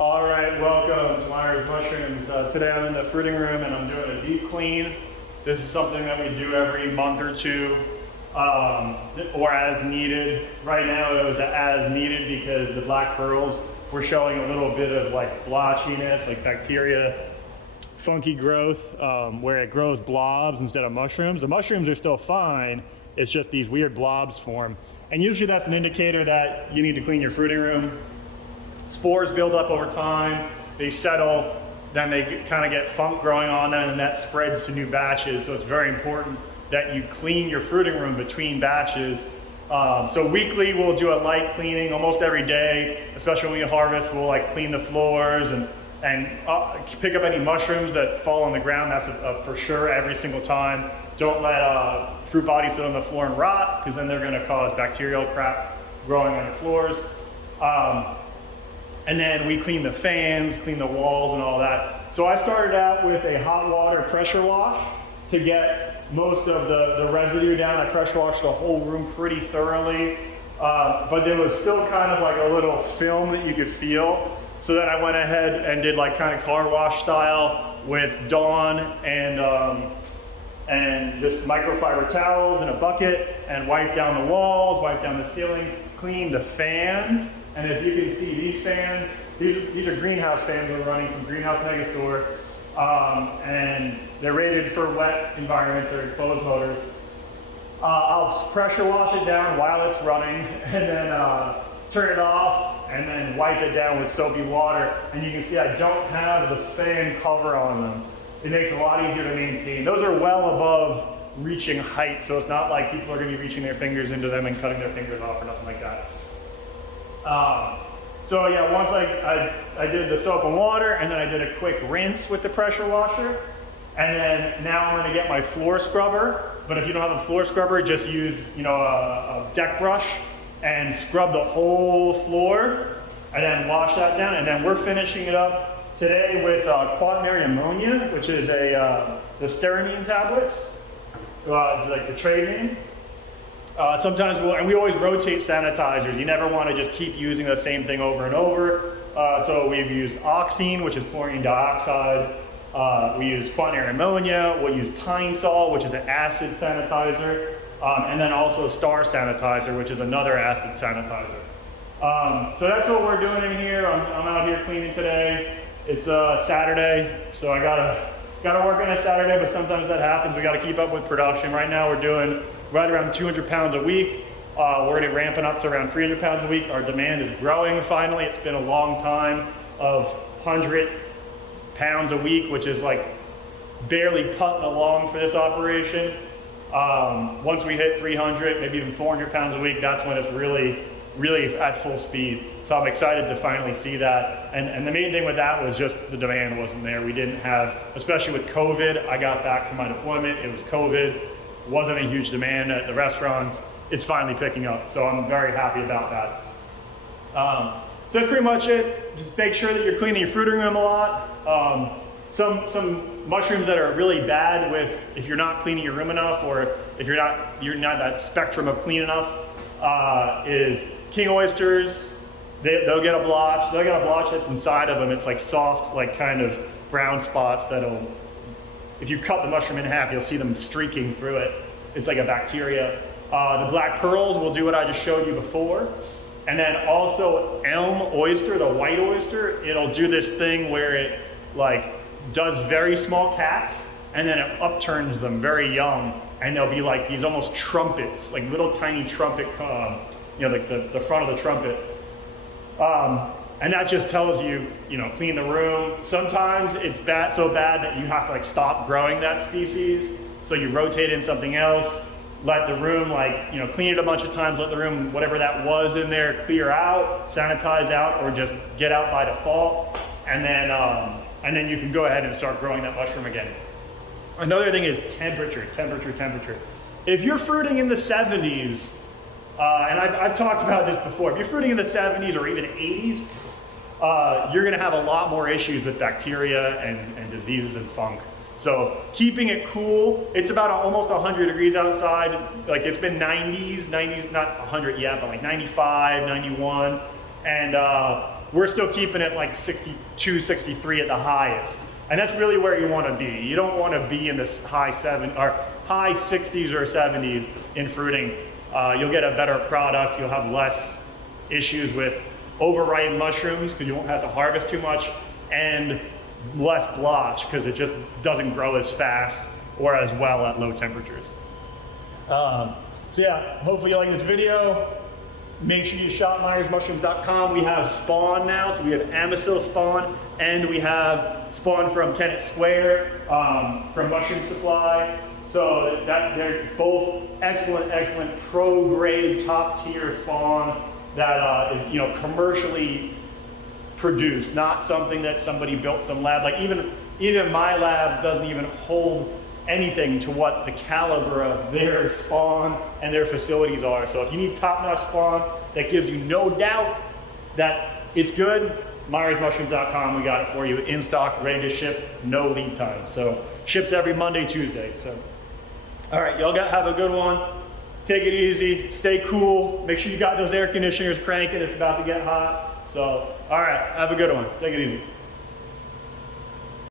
All right, welcome to Myers Mushrooms. Today I'm in the fruiting room and I'm doing a deep clean. This is something that we do every month or two, or as needed. Right now it was as needed because the black pearls were showing a little bit of like blotchiness, like bacteria, funky growth, where it grows blobs instead of mushrooms. The mushrooms are still fine, it's just these weird blobs form. And usually that's an indicator that you need to clean your fruiting room. Spores build up over time, they settle, then they kind of get funk growing on them, and that spreads to new batches. So it's very important that you clean your fruiting room between batches. So weekly we'll do a light cleaning almost every day, especially when we harvest. We'll like clean the floors and pick up any mushrooms that fall on the ground. That's for sure every single time. Don't let fruit bodies sit on the floor and rot, because then they're going to cause bacterial crap growing on your floors. And then we clean the fans, clean the walls and all that. So I started out with a hot water pressure wash to get most of the residue down. I pressure washed the whole room pretty thoroughly, but there was still kind of like a little film that you could feel. So then I went ahead and did like kind of car wash style with Dawn and just microfiber towels in a bucket and wipe down the walls, wipe down the ceilings, clean the fans. And as you can see, these fans, these are greenhouse fans we're running from Greenhouse Megastore, and they're rated for wet environments, they're closed motors. I'll pressure wash it down while it's running, and then turn it off, and then wipe it down with soapy water. And you can see I don't have the fan cover on them. It makes it a lot easier to maintain. Those are well above reaching height, so it's not like people are gonna be reaching their fingers into them and cutting their fingers off or nothing like that. So yeah, once I did the soap and water, and then I did a quick rinse with the pressure washer, and then now I'm gonna get my floor scrubber. But if you don't have a floor scrubber, just use a deck brush and scrub the whole floor, and then wash that down. And then we're finishing it up today with quaternary ammonia, which is the stearinine tablets. It's like the trade name. Sometimes we always rotate sanitizers. You never want to just keep using the same thing over and over. So we've used oxine, which is chlorine dioxide. We use quaternary ammonia. We'll use Pine Sol, which is an acid sanitizer. And then also Star Sanitizer, which is another acid sanitizer. So that's what we're doing in here. I'm out here cleaning today. It's Saturday, so I gotta work on a Saturday, but sometimes that happens. We gotta keep up with production. Right now we're doing right around 200 pounds a week. We're already ramping up to around 300 pounds a week. Our demand is growing finally. It's been a long time of 100 pounds a week, which is like barely putting along for this operation. Once we hit 300, maybe even 400 pounds a week, that's when it's really at full speed. So I'm excited to finally see that. And the main thing with that was just the demand wasn't there. We didn't have, especially with COVID, I got back from my deployment, it was COVID, wasn't a huge demand at the restaurants. It's finally picking up, so I'm very happy about that. So that's pretty much it. Just make sure that you're cleaning your fruiting room a lot. Some mushrooms that are really bad with, if you're not cleaning your room enough, or if you're not that spectrum of clean enough, is king oysters. They'll get a blotch. They'll get a blotch that's inside of them. It's like soft, like kind of brown spots that'll, if you cut the mushroom in half, you'll see them streaking through it. It's like a bacteria. The black pearls will do what I just showed you before. And then also elm oyster, the white oyster, it'll do this thing where it like does very small caps, and then it upturns them very young, and they'll be like these almost trumpets, like little tiny trumpet, like the front of the trumpet. And that just tells you, clean the room. Sometimes it's so bad that you have to like stop growing that species. So you rotate in something else, let the room clean it a bunch of times, let the room, whatever that was in there, clear out, sanitize out, or just get out by default. And then you can go ahead and start growing that mushroom again. Another thing is temperature. If you're fruiting in the 70s, and I've talked about this before, if you're fruiting in the 70s or even 80s, you're gonna have a lot more issues with bacteria and diseases and funk. So keeping it cool, it's about almost 100 degrees outside. Like it's been 90s, not 100 yet, but like 95, 91. And we're still keeping it like 62, 63 at the highest. And that's really where you want to be. You don't want to be in this high 60s or 70s in fruiting. You'll get a better product. You'll have less issues with overripe mushrooms because you won't have to harvest too much, and less blotch because it just doesn't grow as fast or as well at low temperatures. So yeah, hopefully you like this video. Make sure you shop MyersMushrooms.com. We have spawn now, so we have Amycil spawn, and we have spawn from Kennett Square, from Mushroom Supply. So that they're both excellent pro grade, top tier spawn that is, you know, commercially produced, not something that somebody built some lab. Like even my lab doesn't even hold anything to what the caliber of their spawn and their facilities are. So if you need top-notch spawn that gives you no doubt that it's good, MyersMushrooms.com, we got it for you in stock, ready to ship, no lead time. So ships every Monday, Tuesday. So all right, y'all have a good one. Take it easy, stay cool. Make sure you got those air conditioners cranking, it's about to get hot. So all right, have a good one. Take it easy.